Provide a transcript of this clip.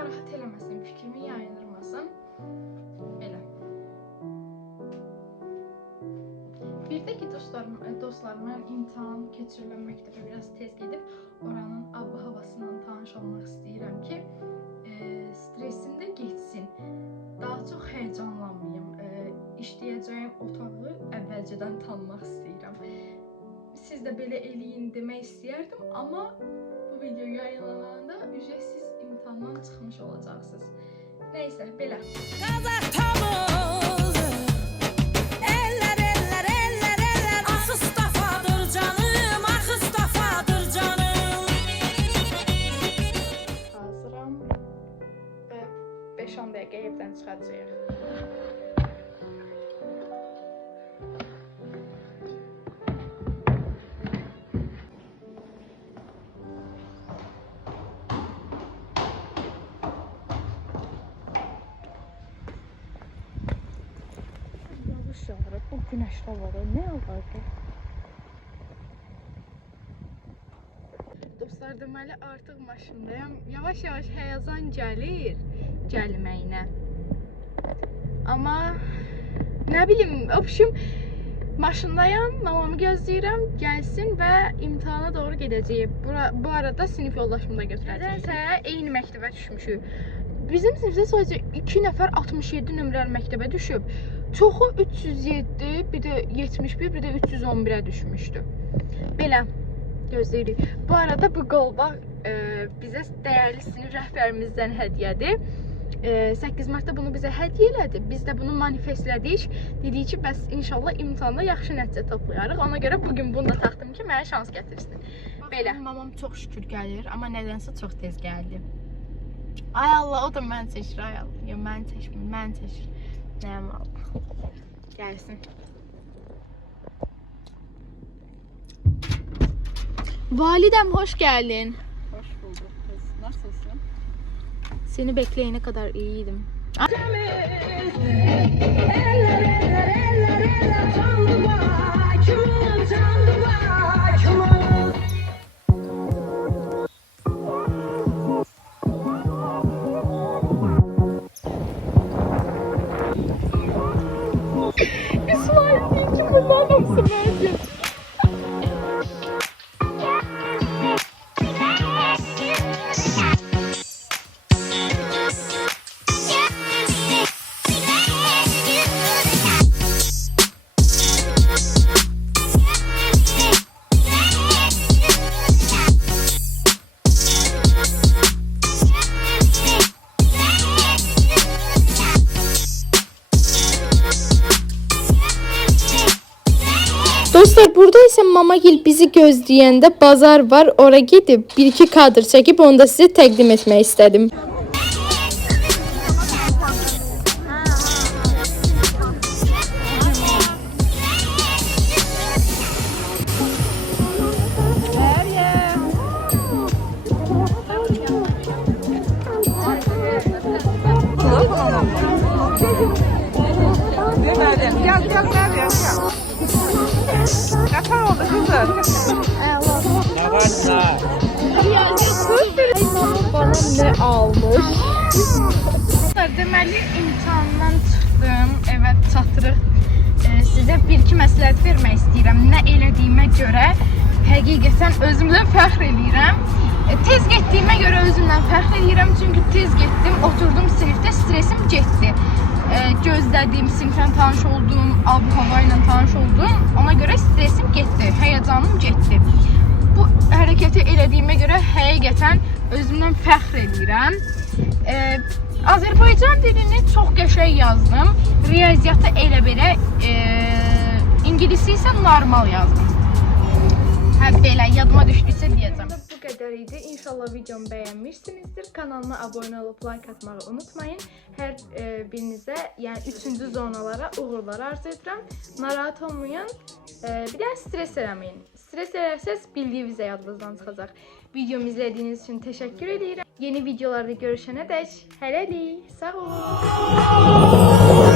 narahat eləməsin, fikrimi yayındırmasın. Elə. Bir də ki, dostlarıma imtahan keçirilən məktəbə biraz tez gedib, oranın ab-havasından tanış olmaq istəyirəm ki, stresim də geçsin. Daha çox həyəcanlanmayım. İşləyəcəyim otağı əvvəlcədən tanımaq istəyirəm. Siz də belə eləyin demək istəyərdim, amma bu video yayınlananda ücretsiz imtahandan çıxmış olacaqsınız. Neysə, belə. Hazıram və 5-10 dəqiqə evdən çıxacağıq. Bu güneşli havada ne alaka? Dostlar, deməli artıq maşındayam. Yavaş-yavaş həyəcan gəlir gəlməyinə. Amma nə bilim, opşum maşındayam, mamamı gözləyirəm, gəlsin və imtahana doğru gedəcəyik. Bu arada sinif yoldaşımı da götürəcək. Nədənsə eyni məktəbə düşmüşük. Bizim sinifdə sadəcə 2 nəfər 67 nömrəli məktəbə düşüb. Çoxu 307, bir də 71, bir də 311-ə düşmüşdü. Belə gözləyirik. Bu arada bu qolbaq bizə dəyərli sinif rəhbərimizdən hədiyyədir. 8 martda bunu bizə hədiyyə elədi. Biz də bunu manifestlədik. Dedik ki, bəs inşallah imtahanda yaxşı nəticə toplayarıq. Ona görə bugün bunu da taxdım ki, mənə şans gətirsin. Belə. Mamam çox şükür gəlir, amma nədənsə çox tez gəldi. Ay Allah, o da mən seçir, ay Allah. Yox, mən seçmir, mən seçir. Nəyəm Allah. Gəlsin. Validem, hoş geldin. Hoş bulduk kız. Nasılsın? Seni bekleyene kadar iyiydim. Dostlar, burada ise Mamagil bizi gözləyəndə bazar var. Ora gidib 1-2 kadr çəkib onu da sizə təqdim etmək istədim. Kaçar oldu kızım. Ne varsa? Bana ne almış? Deməli imtahandan çıxdım, evə çatırıq. Sizə bir-iki məsləhət vermək istəyirəm. Nə elədiyimə görə həqiqətən özümdən fəxr eləyirəm. Tez getdiyimə görə özümdən fəxr eləyirəm. Çünki tez getdim, oturdum sinifdə, stresim getdi. Gözlədiyim, siniflə tanış olduğum, ab-hava ilə tanış olduğum, ona görə stresim getdi, həyəcanım getdi. Bu hərəkəti elədiyimə görə həqiqətən özümdən fəxr eləyirəm. Azərbaycan dilini çox qəşəng yazdım. Riyaziyyatı elə belə, İngilisi isə normal yazdım. Hə, belə yadıma düşdüysə deyəcəm. Bu qədər idi. İnşallah videomu bəyənmişsinizdir. Kanalıma abunə olub like atmağı unutmayın. Hər birinizə, yəni 3-cü zonalara uğurlar arzu edirəm. Narahat olmayın. Bir də stres eləməyin. Stres elərsəz bildiyinizə yadınızdan çıxacaq. Videomu izlədiyiniz üçün təşəkkür edirəm. Yeni videolarda görüşənə dək hələlik. Sağ olun.